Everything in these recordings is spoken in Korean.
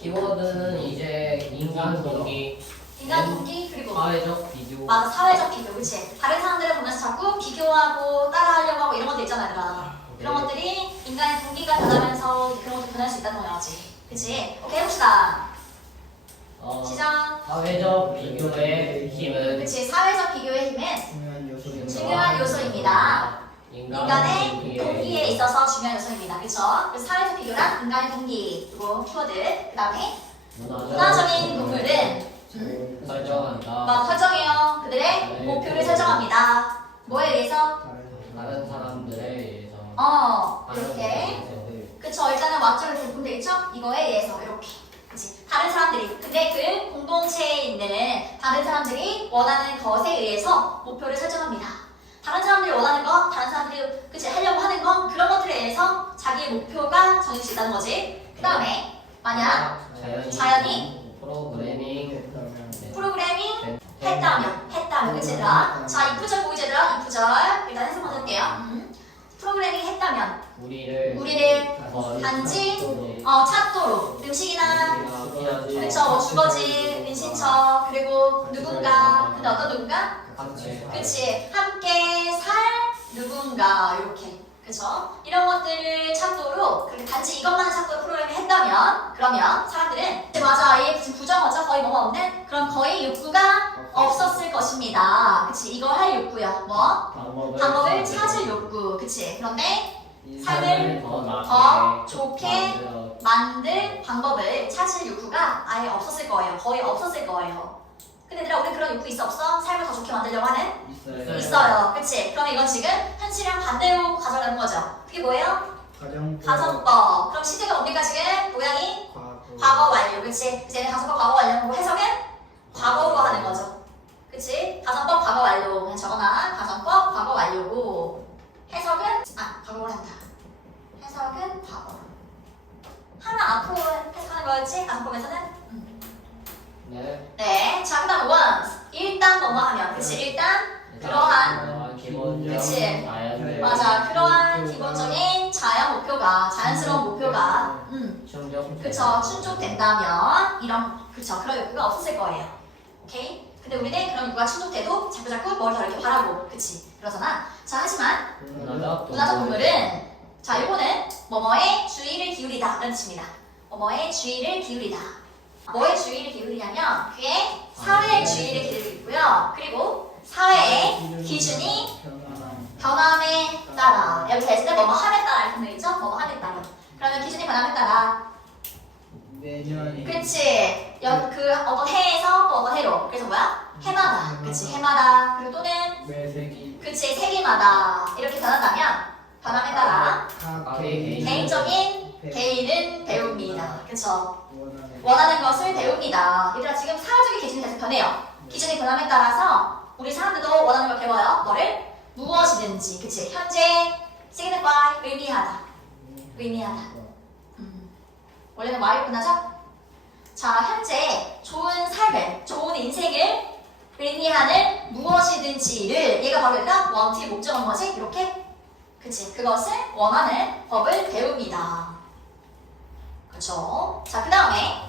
키워드는 이제 인간 동기, 그리고 사회적 비교. 맞아, 사회적 비교. 그치? 다른 사람들을 보면서 자꾸 비교하고 따라하려고 하고 이런 것도 있잖아, 얘들아. 그런 것들이 인간의 동기가 변하면서 그런 것도 변할 수 있다는 거야지. 그치? 오케이, 해봅시다. 시작. 사회적 비교의 힘은 그치? 사회적 비교의 힘은 중요한 요소입니다. 인간의 동기에 있어서 중요한 요소입니다. 그쵸? 그래서 사회적 비교란 인간의 동기. 그리고 키워드. 그 다음에 문화적인 동물은 설정한다. 설정해요. 그들의 목표를 설정합니다. 뭐에 의해서? 다른 사람들에 의해서. 이렇게. 그쵸? 일단은 왓쪽을 보면 되겠죠? 이거에 의해서 이렇게. 그치? 다른 사람들이. 근데 그 공동체에 있는 다른 사람들이 원하는 것에 의해서 목표를 설정합니다. 다른 사람들이 원하는 것, 다른 사람들이 그치? 하려고 하는 것, 그런 것들에 의해서 자기의 목표가 정해질 수 있다는 거지. 그 다음에 만약 자연이 프로그래밍 했다면 그치 얘들아? 자, 이 구절 보이지 얘들아? 이 구절 일단 해석 먼저 할게요. 프로그래밍 했다면 우리를 단지 찾도록 음식이나 그쵸? 뭐 주거지, 은신처, 그리고 누군가, 근데 어떤 누군가? 그치? 함께 살 누군가 이렇게 그쵸? 이런 것들을 찾도록 그렇게 단지 이것만 찾도록 프로그램을 했다면 그러면 사람들은 맞아 얘 지금 부정어죠? 거의 뭐가 없는? 그럼 거의 욕구가 없었을 것입니다. 그치? 이걸 할 욕구요. 뭐? 방법을 찾을 욕구. 그치? 그런데 삶을 더 좋게 만들 방법을 찾을 욕구가 아예 없었을 거예요. 거의 없었을 거예요. 근데 얘들아 우리 그런 욕구 있어 없어? 삶을 더 좋게 만들려고 하는? 있어요. 그치? 그러면 이건 지금 현실이랑 반대로 가져가는 거죠. 그게 뭐예요? 가정법. 그럼 시제가 뭡니까 지금? 모양이? 과거 완료. 그치? 이제는 가정법 과거 완료고 해석은? 과거로 하는 거죠. 그치? 가정법 과거 완료. 그냥 적어놔. 가정법 과거 완료고 해석은? 과거로 한다. 해석은 과거. 하나 앞으로 해석하는 거였지? 가정법에서는? 네. 자, 그 다음 once. 일단 뭐뭐 하면. 그치? 일단 그러한 그치? 맞아. 그러한 기본적인 자연 목표가 자연스러운 목표가 그쵸? 충족된다면 이런 그쵸? 그런 욕구가 없었을 거예요. 오케이? 근데 우리는 그런 욕구가 충족돼도 자꾸 뭘 더 이렇게 바라고 그치? 그러잖아. 자, 하지만 문화적 동물은 자, 이거는 뭐뭐에 주의를 기울이다 라는 뜻입니다. 뭐뭐에 주의를 기울이다. 뭐에 주의를 기울이냐면 그의 사회의 주의를 기울이고요. 그리고 사회의 기준이 변함에 따라 여기 됐을 때 뭐뭐 함에 따라 이렇게 되겠죠? 뭐뭐 함에 따라 그러면 기준이 변함에 따라 그치 그 어떤 해에서 또 어떤 해로 그래서 뭐야? 해마다 그치 해마다 그리고 또는 그치 세기마다 이렇게 변한다면 변함에 따라 개인은 배웁니다. 그쵸? 원하는 것을 배웁니다. 얘들아 지금 사회적인 기준이 계속 변해요. 기준이 변함에 따라서 우리 사람들도 원하는 걸 배워요. 뭐를? 무엇이든지. 그치? 현재 signify 의미하다. 원래는 Y로 끝나죠? 자, 현재 좋은 삶을, 좋은 인생을 의미하는 무엇이든지를 얘가 바로 일단 want의 목적은 뭐지? 이렇게? 그치? 그것을 원하는 법을 배웁니다. 그쵸? 자, 그 다음에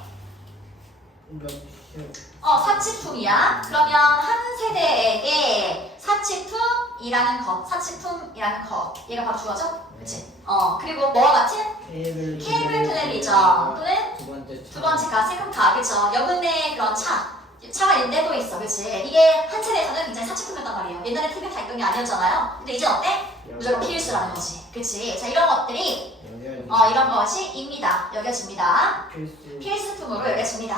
사치품이야. 그러면 한 세대에게 사치품이라는 것 얘가 바로 주어져? 그치? 그리고 뭐와 같은? 케이블 투넬이죠. 또는 두 번째가 세컨카. 그쵸? 여분의 그런 차가 있는데 또 있어. 그치? 이게 한 세대에서는 굉장히 사치품이었단 말이에요. 옛날에 TV에 다 있던 게 아니었잖아요. 근데 이제 어때? 무조건 필수라는 거지. 그치? 자, 이런 것들이 이런 것이 여겨집니다. 필수품으로 여겨집니다.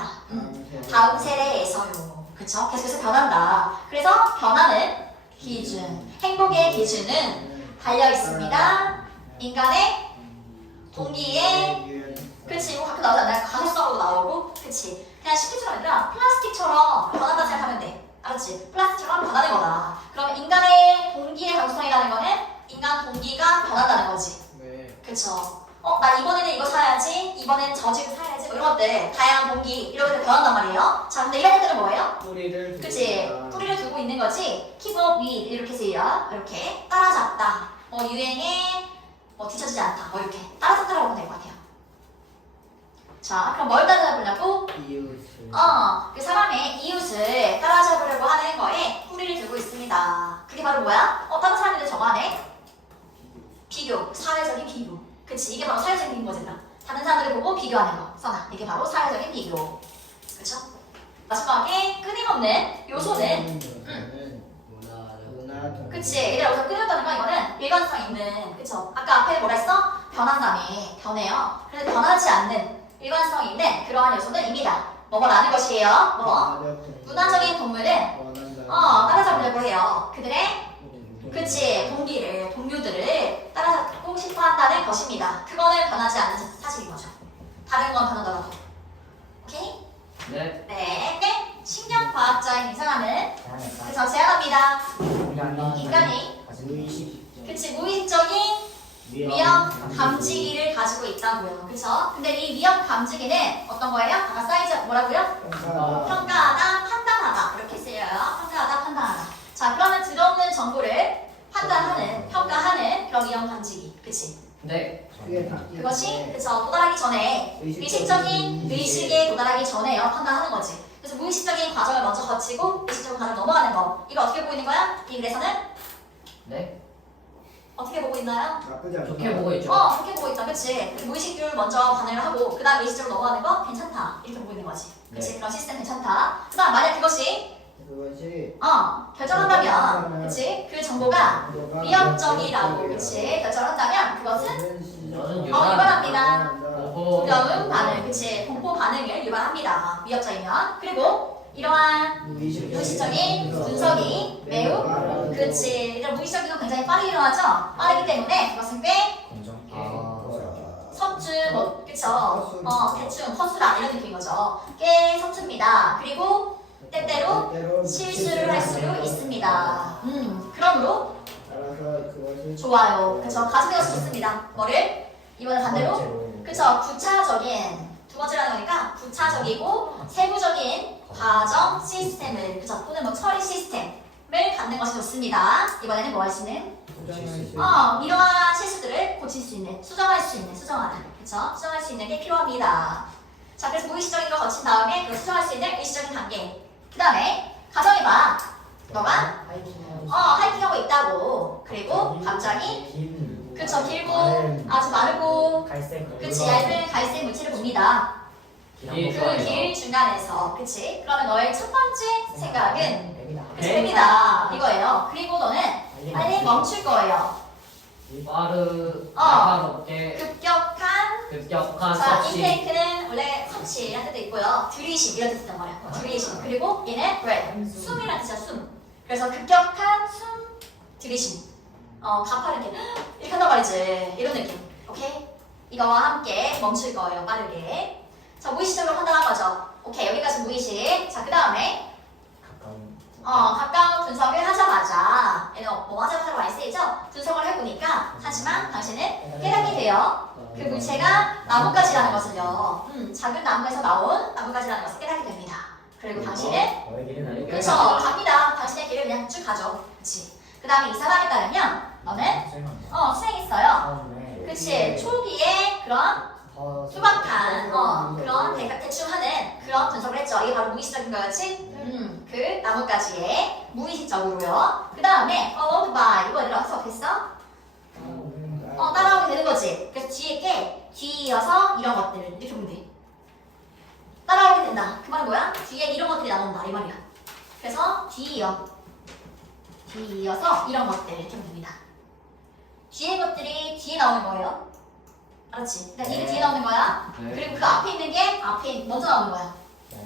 다음 세대에서요. 그쵸? 계속해서 변한다. 그래서 변하는 기준, 행복의 기준은 달려 있습니다. 인간의 동기에 그치? 이거 가끔 나오지 않나요? 가능성으로 나오고 그치? 그냥 쉽게처럼 아니라 플라스틱처럼 변한다 생각하면 돼. 알았지? 플라스틱처럼 변하는 거다. 그러면 인간의 동기의 가능성이라는 거는 인간 동기가 변한다는 거지. 그쵸? 나 이번에는 이거 사야지, 이번엔 저 집을 사야지, 뭐 이런 것들, 다양한 동기, 이런 것들 변한단 말이에요. 자, 근데 이런 것들은 뭐예요? 그치? 뿌리를 두고 있는 거지. keep up with, 이렇게 쓰여. 이렇게. 따라잡다. 유행에 뒤처지지 않다. 이렇게. 따라잡다라고 보면 될 것 같아요. 자, 자, 그럼 뭘 따라잡으려고? 이웃을. 그 사람의 이웃을 따라잡으려고 하는 거에 뿌리를 두고 있습니다. 그게 바로 뭐야? 다른 사람들도 저거 하네? 비교, 사회적인 비교. 그치, 이게 바로 사회적인 비교잖아. 다른 사람들을 보고 비교하는 거. 써놔. 이게 바로 사회적인 비교. 그쵸? 마지막에 끊임없는 요소는 문화적. 그치, 얘들 여기서 끊임없다는 건 이거는 일관성 있는, 그쵸? 아까 앞에 뭐라 했어? 변한다며, 변해요. 그래서 변하지 않는 일관성 있는 그러한 요소들입니다. 뭐라는 것이에요? 문화적인 동물은 따라잡으려고 해요. 그들의 그치, 동료들을 따라잡고 싶어 한다는 것입니다. 그거는 변하지 않는 사실인 거죠. 다른 건 변하더라도. 오케이? 네. 네. 식량과학자인 이 사람은 그래서 제안합니다. 인간이 그치, 무의식적인 위험 감지기를 가지고 있다고요. 그쵸? 근데 이 위험 감지기는 어떤 거예요? 아까 사이즈 뭐라고요? 평가하다, 판단하다 이렇게 쓰여요. 평가하다, 판단하다. 자, 그러면 들어오는 정보를 판단하는, 평가하는 그런 위험 감지기. 그치? 네. 그것이 그쵸, 도달하기 전에 의식적인 의식에 도달하기 전에요. 판단하는 거지. 그래서 무의식적인 과정을 먼저 거치고 의식적인 과정을 넘어가는 거. 이거 어떻게 보고 있는 거야? 이 글에서는 네. 어떻게 보고 있나요? 나쁘지 않다. 좋게 보고 있죠. 좋게 보고 있다. 그치? 무의식을 먼저 반응을 하고 그 다음 의식적으로 넘어가는 거 괜찮다. 이렇게 보고 있는 거지. 그치? 네. 그런 시스템 괜찮다. 그 다음 만약 그것이 결정한다면 그치? 그 정보가 위협적이라고 그치? 결정한다면 그것은 저는 유발합니다. 오호. 두려움 반응, 그치? 공포 반응을 유발합니다. 위협적이면. 그리고 이러한 무의식적인 분석이 매우 그치? 이런 무의식적인 건 굉장히 빠르게 일어나죠? 빠르기 때문에 그것은 꽤 서투, 그쵸? 대충 허술한 이런 느낌인 거죠. 꽤 서툽니다. 그리고 때때로 실수를 할 수 있습니다. 그러므로 좋아요. 그쵸? 가져갈 수 있습니다. 뭐를? 이번에 반대로 그쵸? 구차적인 두 번째라는 거니까 구차적이고 세부적인 과정 시스템을 그쵸? 또는 뭐 처리 시스템을 갖는 것이 좋습니다. 이번에는 뭐 할 수 있는? 이러한 실수들을 고칠 수 있는, 수정할 수 있는, 수정하는, 그쵸? 수정할 수 있는 게 필요합니다. 자, 그래서 무의식적인 걸 거친 다음에 그걸 수정할 수 있는 의식적인 단계. 그 다음에 가정해봐. 너가 하이킹하고 있다고. 그리고 갑자기 그쵸, 길고 아주 마르고 그치, 얇은 갈색 물체를 봅니다. 그 길 중간에서 그치? 그러면 너의 첫 번째 생각은 그치, 뱀이다 이거예요. 그리고 너는 빨리 멈출 거예요. 빠르게 급격한 자, 섭씨. 인테이크는 원래 섭취라는 뜻도 있고요. 들이심 이런 뜻이란 말이야. 들이심. 그리고 얘는 breath, 숨이라는 뜻이야, 숨. 그래서 급격한 숨 들이심. 가파르게 이렇게 한단 말이지. 이런 느낌. 오케이? 이거와 함께 멈출 거예요. 빠르게. 자, 무의식적으로 판단한 거죠. 오케이, 여기까지 무의식. 자, 그 다음에 가까운 분석을 하자마자 얘는 뭐 하자마자 많이 쓰이죠? 분석을 해보니까 하지만 당신은 깨닫게 돼요. 그 물체가 나뭇가지라는 것을요. 작은 나무에서 나온 나뭇가지라는 것을 깨닫게 됩니다. 그리고 당신은 그쵸, 갑니다. 당신의 길을 그냥 쭉 가죠. 그치? 그 다음에 이 사람에 따르면 너는 수행했어요. 그치? 초기에 그런 투박한 그런 대충 하는 그런 분석을 했죠. 이게 바로 무의식적인 거였지? 그 나뭇가지에 무의식적으로요. 그 다음에 followed by 이거 들어서 어떻게 써? 따라오게 되는 거지. 그래서 뒤에 게 뒤이어서 이런 것들 이렇게 보면 돼. 따라오게 된다. 그 말은 뭐야? 뒤에 이런 것들이 나온다 이 말이야. 그래서 뒤이어서 이런 것들 이렇게 보면 됩니다. 뒤에 것들이 뒤에 나오는 거예요. 알았지? 그러니까 이게 뒤에 나오는 거야. 네. 그리고 그 앞에 있는 게 앞에 먼저 나오는 거야.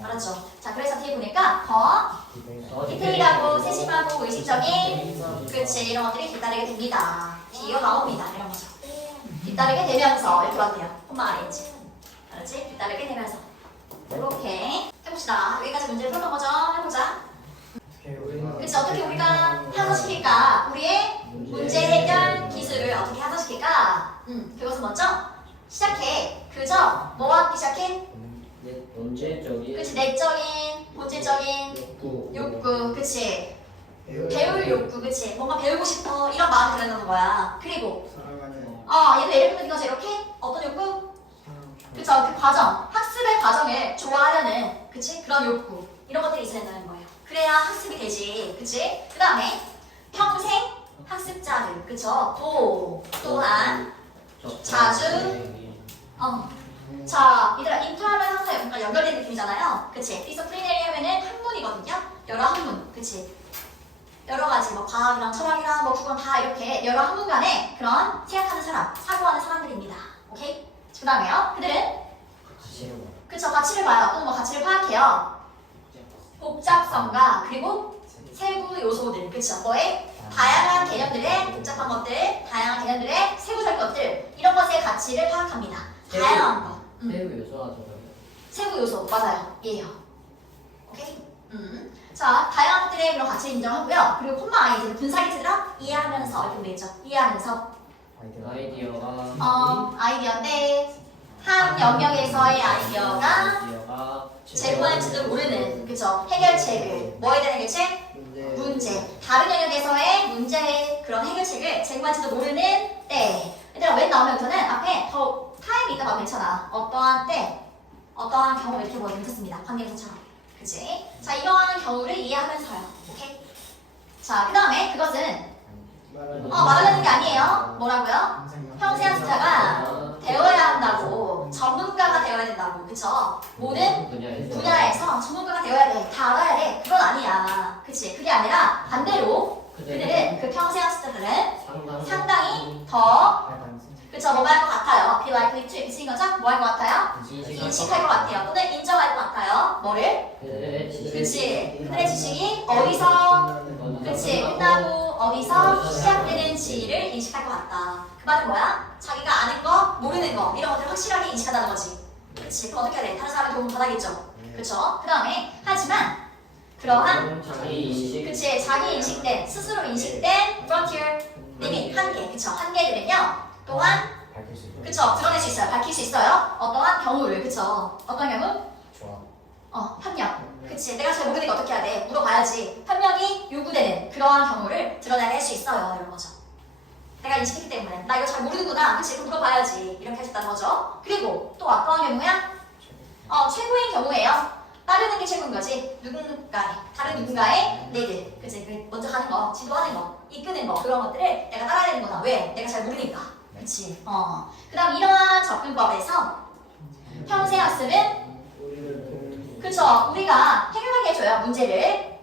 알았죠? 자, 그래서 뒤에 보니까 더 디테일하고 세심하고 의식적인 그치 이런 것들이 뒤따르게 됩니다. 뒤에 나옵니다. 이런 거죠. 뒤따르게 되면서 이렇게 왔대요. 콤마 아래지. 알았지? 뒤따르게 되면서 이렇게 해봅시다. 여기까지 문제를 풀었던 거죠? 해보자. 그치? 어떻게 우리가 향상시킬까? 우리의 문제 해결 기술을 어떻게 향상시킬까? 그것은 먼저 시작해. 그죠? 뭐와 함께 시작해? 본질적인 그치, 내적인, 본질적인 욕구, 그치? 배울 욕구, 그치? 뭔가 배우고 싶어 이런 마음이 들어있는 거야. 그리고 얘도 예를 들면 이거죠. 이렇게 어떤 욕구? 그쵸? 그 과정, 학습의 과정을 좋아하려는 그치? 그런 욕구 이런 것들이 있어야 된다는 거예요. 그래야 학습이 되지, 그치? 그 다음에 평생 학습자들, 그쵸? 또한 자주 자, 얘들아 인파하면 항상 약간 연결된 느낌이잖아요. 그치? 디스플리너리 하면은 학문이거든요. 여러 학문, 그치? 여러 가지 뭐 과학이랑 철학이랑 뭐 국어 다 이렇게 여러 학문 간에 그런 생각하는 사람, 사고하는 사람들입니다. 오케이? 그 다음에요. 그들은 그쵸? 가치를 봐요. 또는 뭐 가치를 파악해요. 복잡성과 그리고 세부 요소들, 그쵸? 뭐에? 다양한 개념들의 복잡한 것들, 다양한 개념들의 세부적인 것들 이런 것의 가치를 파악합니다. 다양한 것. 세부 요소가 저거요. 세부 요소 맞아요. 예요. 오케이. 자, 다양한 것들의 그런 가치를 인정하고요. 그리고 콤마 아이디를 분사기체들아 이해하면서 이렇게 되죠. 이해하면서 아이디어가 아이디어인데 한 영역에서의 아이디어가 제공할지도 모르는 그쵸 해결책을 뭐에 대한 해결책? 문제. 다른 영역에서의 문제의 그런 해결책을 제공할지도 모르는 때. 얘들아 왜 나오면서는 앞에 더 타임이 있다 봐도 괜찮아. 어떠한 때, 어떠한 경우 이렇게 보면 괜찮습니다. 관계대명사처럼. 그치? 자, 이러한 경우를 이해하면서요. 오케이? 자, 그 다음에 그것은 말하려는 게 아니에요. 뭐라고요? 평생 학습자가 되어야 한다고. 전문가가 되어야 된다고. 그쵸? 모든 분야에서 전문가가 되어야 돼. 다 알아야 돼. 그건 아니야. 그치? 그게 아니라 반대로 그들은 그 평생 학습자들은 상당히 더 그쵸? 뭐 할 것 같아요? be likely to 미친 거죠? 뭐 할 것 같아요? 인식할 것 같아요. 또는 인정할 것 같아요. 뭐를? 그치? 그들의 지식이 어디서 그치? 끝나고 어디서 시작되는지를 인식할 것 같다. 그 말은 뭐야? 자기가 아는 거, 모르는 거 이런 것들을 확실하게 인식한다는 거지. 그치? 그럼 어떻게 해야 돼? 다른 사람의 도움 받아야겠죠? 그쵸? 그 다음에 하지만 그러한 그치? 자기 인식된, 스스로 인식된 frontier 리밋, 한계, 그쵸? 한계들은요 또한 그쵸? 드러낼 수 있어요. 밝힐 수 있어요. 어떠한 경우를, 그쵸? 어떤 경우? 협력. 그치? 내가 잘 모르니까 어떻게 해야 돼? 물어봐야지. 협력이 요구되는 그러한 경우를 드러낼 수 있어요. 이런 거죠. 내가 인식했기 때문에. 나 이거 잘 모르는구나. 그치? 그럼 물어봐야지. 이렇게 해줬다는 거죠. 그리고 또 어떠한 경우야? 최고인 경우예요. 따르는 게 최고인 거지. 다른 누군가의 리드. 그치? 먼저 가는 거, 지도하는 거, 이끄는 거, 그런 것들을 내가 따라야 되는구나. 왜? 내가 잘 모르니까. 그치? 그 다음 이러한 접근법에서 평생 학습은 그쵸? 우리가 해결하게 해줘요. 문제를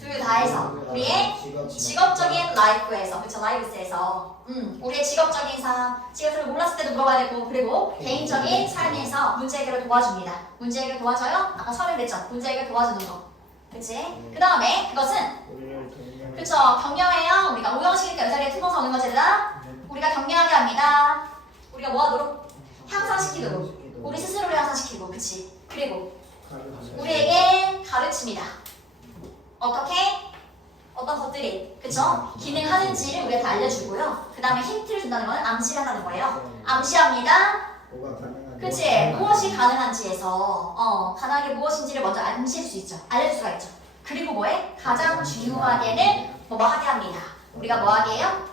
둘 다 해서 우리의 직업적인 라이프에서 그쵸? 라이프에서 우리의 직업적인 삶 직업을 몰랐을 때도 물어봐야 되고 그리고 개인적인 삶에서 문제 해결을 도와줍니다. 문제 해결 도와줘요? 아까 처음에 그랬죠? 문제 해결 도와주는 거 그치? 그 다음에 그것은 그쵸? 격려해요. 우리가 오형식이니까 여자리에 투명사 오는 거잖아. 우리가 격려하게 합니다. 우리가 뭐 하도록? 향상시키도록 우리 스스로를 향상시키고 그치? 그리고 우리에게 가르칩니다. 어떻게? 어떤 것들이 그쵸? 기능하는지를 우리한테 알려주고요. 그 다음에 힌트를 준다는 건 암시를 한다는 거예요. 암시합니다. 그치? 무엇이 가능한지에서 가능하게 무엇인지를 먼저 암시할 수 있죠. 알려줄 수가 있죠. 그리고 뭐해? 가장 중요하게는 뭐 하게 합니다. 우리가 뭐 하게 해요?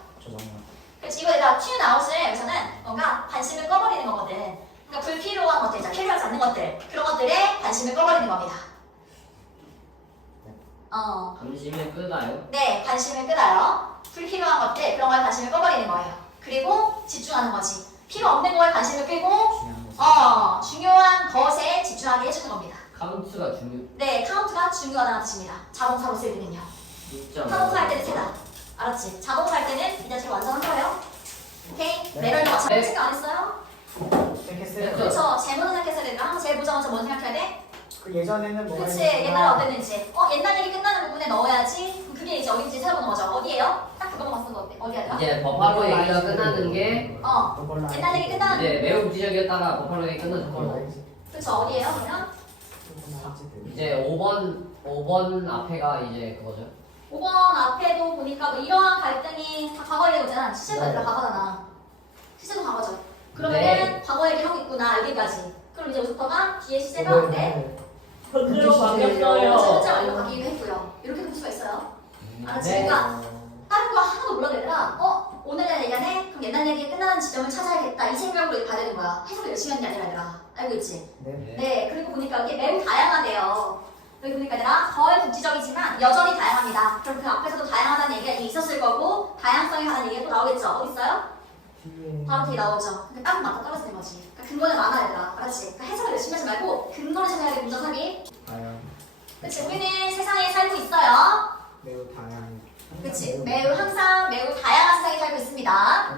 그치? 이거 얘들아 튠 아웃을 여기서는 뭔가 관심을 꺼버리는 거거든. 그러니까 불필요한 것들, 필요하지 않는 것들 그런 것들에 관심을 꺼버리는 겁니다. 관심을 끄나요? 네, 관심을 끄나요. 불필요한 것들 그런 거에 관심을 꺼버리는 거예요. 그리고 집중하는 거지. 필요 없는 거에 관심을 끄고 중요한 것에 집중하게 해주는 겁니다. 카운트가 네, 카운트가 중요하다는 뜻입니다. 자동사로 쓸 때는요. 자동사 할 때는 세다. 알았지? 자동사 할 때는 이 자체로 완성한 거예요. 오케이? 내려도 마찬가지 생각 안 했어요? 그렇죠. 제목은 생각했어야 되나? 제일 보자마자 뭔 생각해야 돼? 그 예전에는 뭐가 그치. 옛날에 어땠는지. 옛날 얘기 끝나는 부분에 넣어야지. 그럼 그게 이제 어딘지 찾아보는 거죠. 어디예요? 딱 그거만 봤어. 너 어디야? 이제 버팔로 얘기가 끝나는 게 옛날 얘기 끝나는 이제 매우 구체적이었다가 버팔로 얘기 끝나죠. 그쵸. 어디예요? 그러면? 이제 5번 앞에가 이제 그거죠. 5번 앞에도 보니까 뭐 이러한 갈등이 다 과거 얘기잖아. 시제도 아니라 과거잖아. 시제도 과거죠. 그러면은 과거 얘기하고 있구나. 여기까지. 그럼 이제 여기서부터가 뒤에 시제가 어때? 그대로 바뀌었어요. 현재 완료 바뀌기도 했고요. 이렇게 볼 수가 있어요. 알았지? 그러니까 다른 거 하나도 몰라도 얘들아 오늘의 얘기하네? 그럼 옛날 얘기 끝나는 지점을 찾아야겠다 이 생각으로 봐야 되는 거야. 해석을 열심히 하는 게 아니라 얘들아. 알고 있지? 네. 그리고 보니까 이게 매우 다양하대요. 여기 보니까 얘들아 거의 국지적이지만 여전히 다양합니다. 그럼 그 앞에서도 다양하다는 얘기가 있었을 거고 다양성에 관한 얘기가 또 나오겠죠. 어디 있어요? 바로 뒤에 나오죠. 그러니까 딱 맞다 떨어지는 거지. 그러니까 근거는 많아 얘들아. 알았지? 그러니까 해석을 열심히 하지 말고 근거를 찾아야 돼. 문장사기. 그치? 우리는 세상에 살고 있어요. 매우 다양한. 그치? 매우 항상 매우 다양한 세상에 살고 있습니다.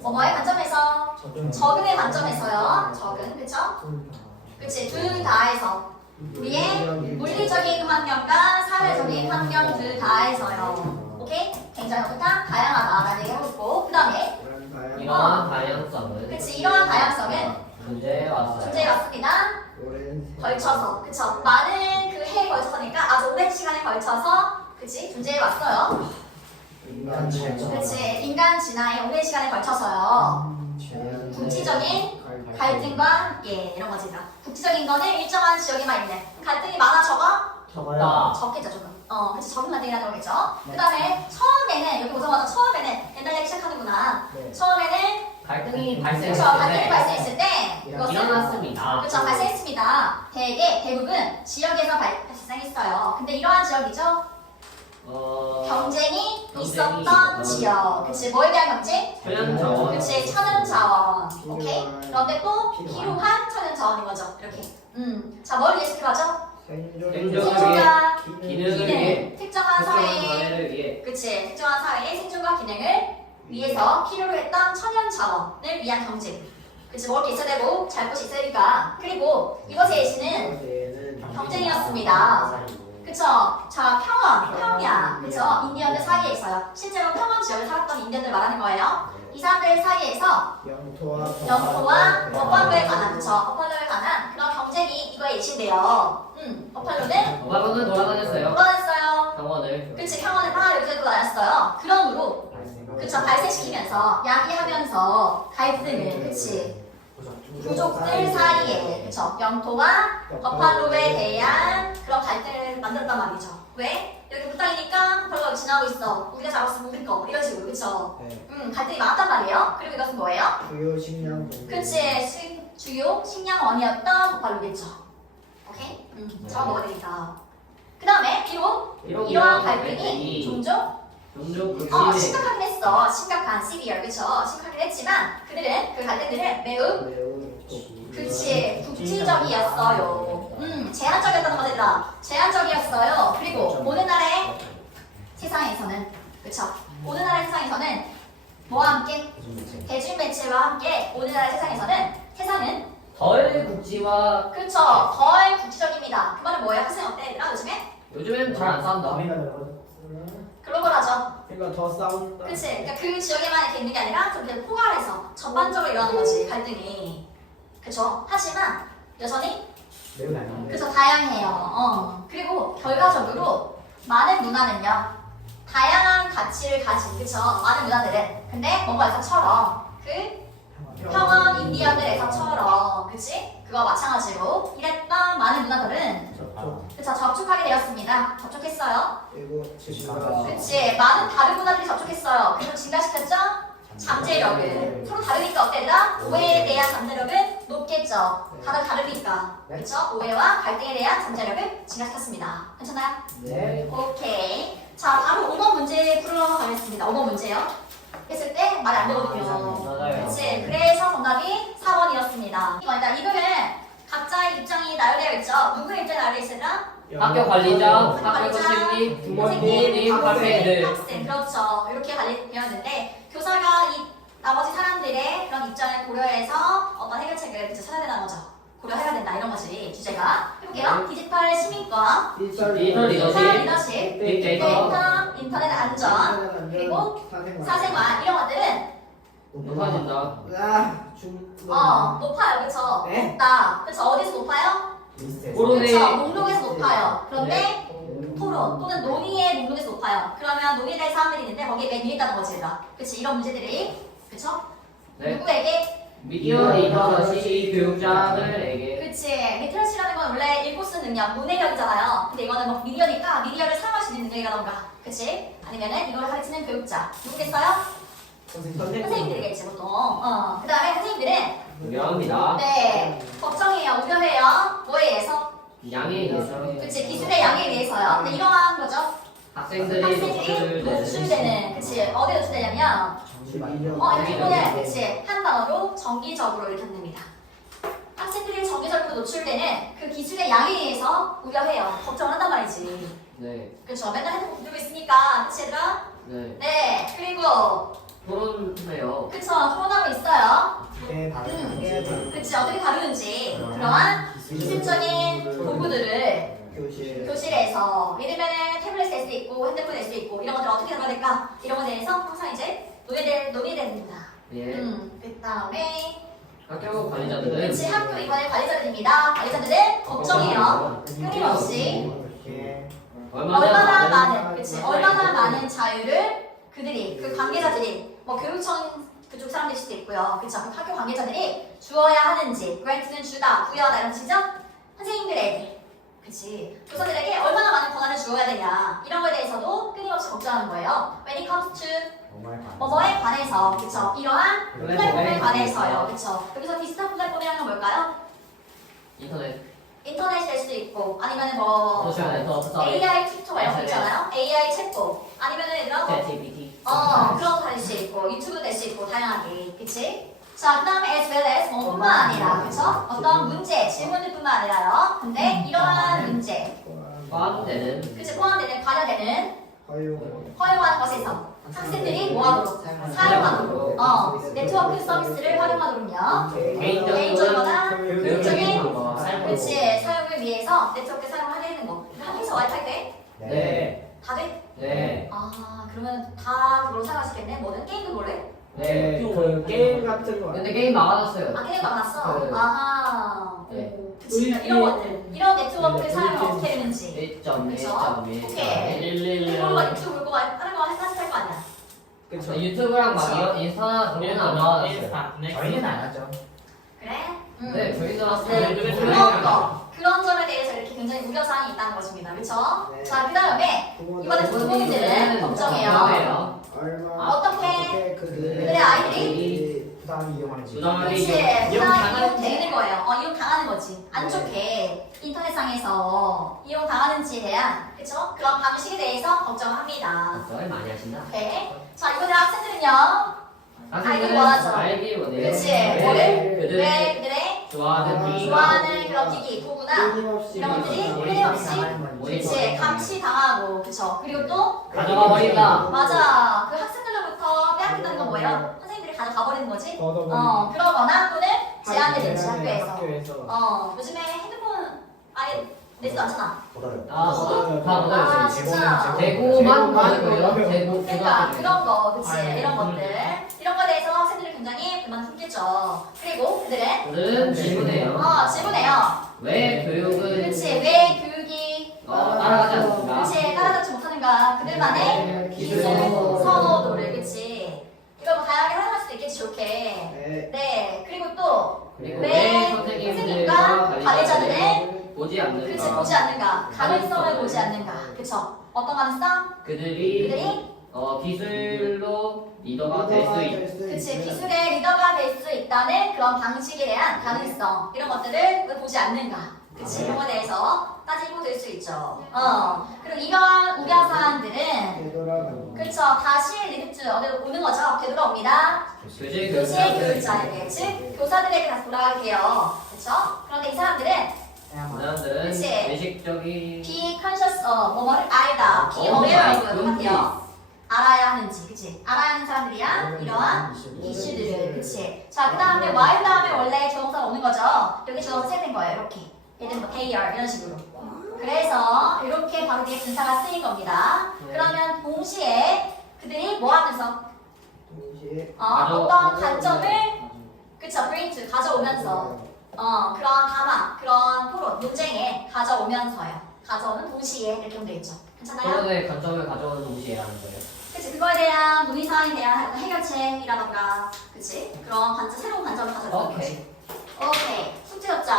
뭐뭐의 관점에서 적응의 관점에서요. 적응, 그쵸? 그치? 둘 다에서 우리의 물리적인 환경과 사회적인 환경 둘 다에서요. 오케이? 굉장히 어떻다? 다양하다라는 얘기 하고 있고 그 다음에 이러한 다양성은 그치? 이러한 다양성은 문제에 왔어요. 존재해 왔습니다. 걸쳐서 그쵸? 많은 그 해에 걸쳐서니까 아주 오랜 시간에 걸쳐서 그치? 존재해 왔어요. 그치? 인간 진화의 오랜 시간에 걸쳐서요. 국지적인 갈등과 함께 이런 거지. 국지적인 거는 일정한 지역에만 있는 갈등이 많아 적어? 적겠죠 조금. 그치 적은 갈등이라는 거겠죠. 그 다음에 처음에는 여기 오자마자 처음에는 옛날 얘기 시작하는구나. 처음에는 갈등이 그쵸 갈등이 발생했을 때 그것은 일어났습니다. 그쵸 발생했습니다. 대부분 지역에서 발생했어요. 근데 이러한 지역이죠. 경쟁이 있었던 지역. 그치 뭐에 대한 경쟁? 천연 자원. 그치 천연 자원. 오케이. 그런데 또 필요한 천연 자원인 거죠. 이렇게. 자 뭘 위해서 필요하죠? 생존과 기능을 위해 기능. 특정한 사회의 위해 그치 특정한 사회의 생존과 기능을 위해서 필요로 했던 천연 자원을 위한 경쟁. 그치 먹을 게 있어야 되고 잘 것이 있어야 되니까. 그리고 이것의 예시는 경쟁이었습니다. 그쵸? 자, 평야. 그쵸? 인디언들 사이에서요. 실제로 평원 지역에 살았던 인디언들 말하는 거예요. 이 사람들 사이에서 영토와 버팔로에 관한, 그쵸? 버팔로에 관한 그런 경쟁이 이거의 예시인데요. 버팔로는 돌아다녔어요. 돌아다녔어요. 병원을. 그치, 평원을 막 이렇게 돌아다녔어요. 그러므로, 그쵸? 발생시키면서, 야기하면서 갈등을, 그치? 부족들 사이에, 그쵸? 영토와 버팔로에 대한 그런 갈등을 만들었단 말이죠. 왜? 여기 부탁이니까 버팔로가 지나고 있어. 우리가 잡았으면 우리 거. 이런 식으로, 그쵸? 갈등이 많았단 말이에요. 그리고 이것은 뭐예요? 주요 식량. 그치, 주요 식량원이었던 버팔로겠죠. 오케이? 잡아먹어야 되니까. 그 다음에, 비록 이러한 갈등이 종종 심각하긴 했어. 심각한 severe, 그쵸? 심각하긴 했지만 그들은 그 갈등들은 매우 그치 국지적이었어요. 제한적이었다는 거들아. 제한적이었어요. 그리고 오늘날의 세상에서는 그쵸? 오늘날의 세상에서는 뭐와 함께? 대중매체와 함께 오늘날의 세상은 덜 국지와 그쵸? 덜 국지적입니다. 그 말은 뭐예요? 학생 어때 얘들아 요즘에? 요즘엔 잘 안 싸운다. 글로벌하죠. 그러니까 더 싸운다. 그치? 그러니까 그 지역에만 이렇게 있는 게 아니라 좀 이렇게 포괄해서 전반적으로 일어나는 거지 갈등이. 그쵸? 하지만 여전히 매우 다양한데. 그래서 다양해요. 그리고 결과적으로 많은 문화는요 다양한 가치를 가진 그쵸? 많은 문화들은 근데 뭔가에서처럼 그 평원 인디언들에서처럼 그치? 그거 마찬가지로 이랬던 많은 문화들은 그쵸? 접촉하게 되었습니다. 접촉했어요. 그리고 그치? 많은 다른 문화들이 접촉했어요. 그래서 증가시켰죠? 잠재력을 서로 다르니까 어때라? 오해에 대한 잠재력은 높겠죠. 다들 다르니까 그렇죠? 오해와 갈등에 대한 잠재력을 증가시켰습니다. 괜찮아요? 네. 오케이. 자 바로 5번 문제 풀어 가겠습니다. 5번 문제요. 했을 때 말이 안 되거든요. 맞아요. 그치? 그래서 정답이 4번이었습니다. 이거는 각자의 입장이 나열되어 있죠. 누구의 입장이 나열되어 있으라? 학교 관리자, 학교 관리자, 선생님, 선생님, 학생들. 학생 그렇죠. 이렇게 되었는데 교사가 이 나머지 사람들의 그런 입장을 고려해서 어떤 해결책을 그쵸, 찾아야 된다는 거죠. 고려해야 된다 이런 거지 주제가. 해볼게요. 디지털 시민권, 디지털 디지털 리더십, 리더십, 빅데이터, 인터넷 안전, 그리고 사생활 이런 것들은 높아진다. 높아요, 그렇죠? 네? 높다, 그렇죠? 어디서 높아요? 토론회. 그렇죠, 목록에서 높아요. 그런데 토론 또는 논의의 목록에서 높아요. 그러면 논의될 사람들이 있는데 거기에 맨 위에 있다는 거지, 얘들아. 그렇지? 이런 문제들이 그렇죠? 네. 누구에게? 미디어 리더시 교육자들에게. 그렇지. 리터러시라는 건 원래 읽고 쓰는 능력, 문해력이잖아요. 근데 이거는 뭐 미디어니까 미디어를 사용할 수 있는 능력이라던가, 그렇지? 아니면은 이걸 가르치는 교육자 누구겠어요? 선생님들이겠지 보통. 그 다음에 선생님들은 유명합니다. 네 걱정해요, 우려해요. 뭐에 의해서? 양에 의해서 그치, 기술의 양에 의해서요. 근데 이러한 거죠. 학생들이 학생들이 노출되는, 그치, 어디에 노출되냐면 이렇게 보면 그치, 한 단어로 정기적으로 이렇게 됩니다. 학생들이 정기적으로 노출되는 그 기술의 양에 의해서 우려해요. 걱정을 한단 말이지. 네. 그쵸, 맨날 핸드폰 들고 있으니까. 그치, 얘들아? 네. 네, 그리고 토론해요. 그쵸, 토론하고 있어요. 게 다른 그치, 어떻게 다루는지 그러한 기술적인 도구들을 교실에서 예를 들면 태블릿 될 수 있고 핸드폰 될 수 있고 이런 것들 어떻게 다뤄야 될까? 이런 것에 대해서 항상 이제 논의됩니다. 예. 그 다음에 학교 관리자들은 그치, 학교 이번에 관리자들입니다. 관리자들은 걱정해요. 끊임없이 얼마나 많은, 그치, 얼마나 많은 자유를 그들이, 그 관계자들이, 뭐 교육청 그쪽 사람들일 수도 있고요. 그쵸, 그 학교 관계자들이 주어야 하는지, grant는 주다, 부여하다 이런 뜻이죠? 선생님들에게, 그치, 교사들에게 얼마나 많은 권한을 주어야 되냐 이런 거에 대해서도 끊임없이 걱정하는 거예요. When it comes to 뭐뭐에 관해서, 그쵸, 이러한 플랫폼에 관해서요. 그쵸, 여기서 디지털 플랫폼이라는 건 뭘까요? 인터넷이 될 수도 있고 아니면 뭐 AI 튜토가 이런 거 있잖아요. AI 챗봇 아니면은 얘들아 그런 거 될 수 있고 유튜브 될 수 있고 다양하게, 그치? 자, 그 다음에 as well as 뭐뿐만 아니라, 그쵸? 어떤 문제, 질문들뿐만 아니라요. 근데 이러한 문제, 포함되는 그치, 포함되는, 관여되는 허용하는 것에서 학생들이 뭐하도록? 사용하도록 네트워크 서비스를 활용하도록요. 개인적이거나 교육적인 그치, 사용을 위해서 네트워크 사용을 하게 되는 거. 학교에서 와이파이 돼? 네. 다 돼? 네. 그러면 다 그걸로 사용할 수 있겠네? 뭐든 게임도 볼래? 네. 그 게임 같은 거 근데 게임 막아놨어요. 게임 막았어? 네. 아하. 네. 그치, 이런 것들. 이런 네트워크 사용을 어떻게 되는지. 1.1.1. 오케이. 그런 거 유튜브 볼거 다른 거 할거 아니야. 그쵸. 유튜브랑 막 인스타나 그런 거는 안 막아놨어요. 저희는 안 하죠. 그래? 네, 저희도 네, 왔어요. 그런 점에 대해서 이렇게 굉장히 우려사항이 있다는 것입니다. 그쵸? 네. 자, 그 다음에 이번에 부모님들은 걱정해요. 어떻게 그들의 아이들이 부담이 이용하는지. 그치, 이용 거예요. 이용 당하는 거지. 안 좋게 인터넷상에서 이용 당하는지에 대한, 그쵸? 그런 방식에 대해서 걱정합니다. 말 많이 하신다. 오케이. 자, 이번에 학생들은요. 학생들은 원하죠. 알기 원해요. 그치, 왜 뭐를? 그들이 왜 그들의 좋아하는 기기 좋아하는 그런 기기, 도구나 이런 것들이 끊임없이 그치, 감시 당하고, 그쵸? 그리고 또 가져가 버린다. 맞아. 그 학생들로부터 빼앗긴다는 건 뭐예요? 선생님들이 가져가 버리는 거지? 그러거나 또는 제한되든지 학교에서. 요즘에 핸드폰 아예 내지도 않잖아. 다 받아요. 진짜. 재고만 받을 거예요. 재고. 그러니까 그런 거, 그치? 아유. 이런 것들. 이런 거에 대해서 학생들이 굉장히 불만을 품겠죠. 그리고 그들은 질문해요. 질문해요. 왜 교육은 그치, 왜 교육이 따라가지 않습니까? 그치, 따라잡지 못하는가? 그들만의 기술 선호도를, 그치? 이거 뭐 다양하게 활용할 수도 있겠지, 좋게. 네, 그리고 또 그리고 왜 왜 선생님들과 관리자들은 보지 않는가? 그치, 보지 않는가? 가능성을 보지 않는가? 그쵸? 어떤 가능성? 그들이 기술로 리더가 될 수 있. 그치, 기술의 리더가 될 수 있다는 그런 방식에 대한 가능성 이런 것들을 왜 보지 않는가? 그치, 이런 거에 대해서 따지고 될 수 있죠. 그리고 이러한 우려 사항들은 그쵸, 다시 리드트 어디로 오는 거죠? 되돌아옵니다. 교실 교육자에게, 즉 교사들에게 다시 돌아가게 돼요. 그쵸? 그런데 이 사람들은 사람들은 그치. 의식적인 be conscious of 뭐뭐를 알다, be aware of 똑같아요. 알아야 하는지, 그치? 알아야 하는 사람들이야 이러한 이슈들을, 그치? 자, 그 다음에 while 다음에 원래 조동사가 오는 거죠. 여기 조동사 세된 거예요, 이렇게. 예를 들면 they are 이런 식으로. 그래서 이렇게 바로 뒤에 분사가 쓰인 겁니다. 그러면 동시에 그들이 뭐 하면서 어떤 관점을 그쵸, bring to 가져오면서 그런 감화, 그런 토론, 논쟁에 가져오면서요. 가져오는 동시에 이렇게 하면 되겠죠. 괜찮아요? 토론의 관점을 가져오는 동시에라는 거예요. 그치, 그거에 대한 논의사항에 대한 해결책이라던가, 그치? 그런 새로운 관점을 가져오는 거지. 오케이. 오케이. 숙제였죠?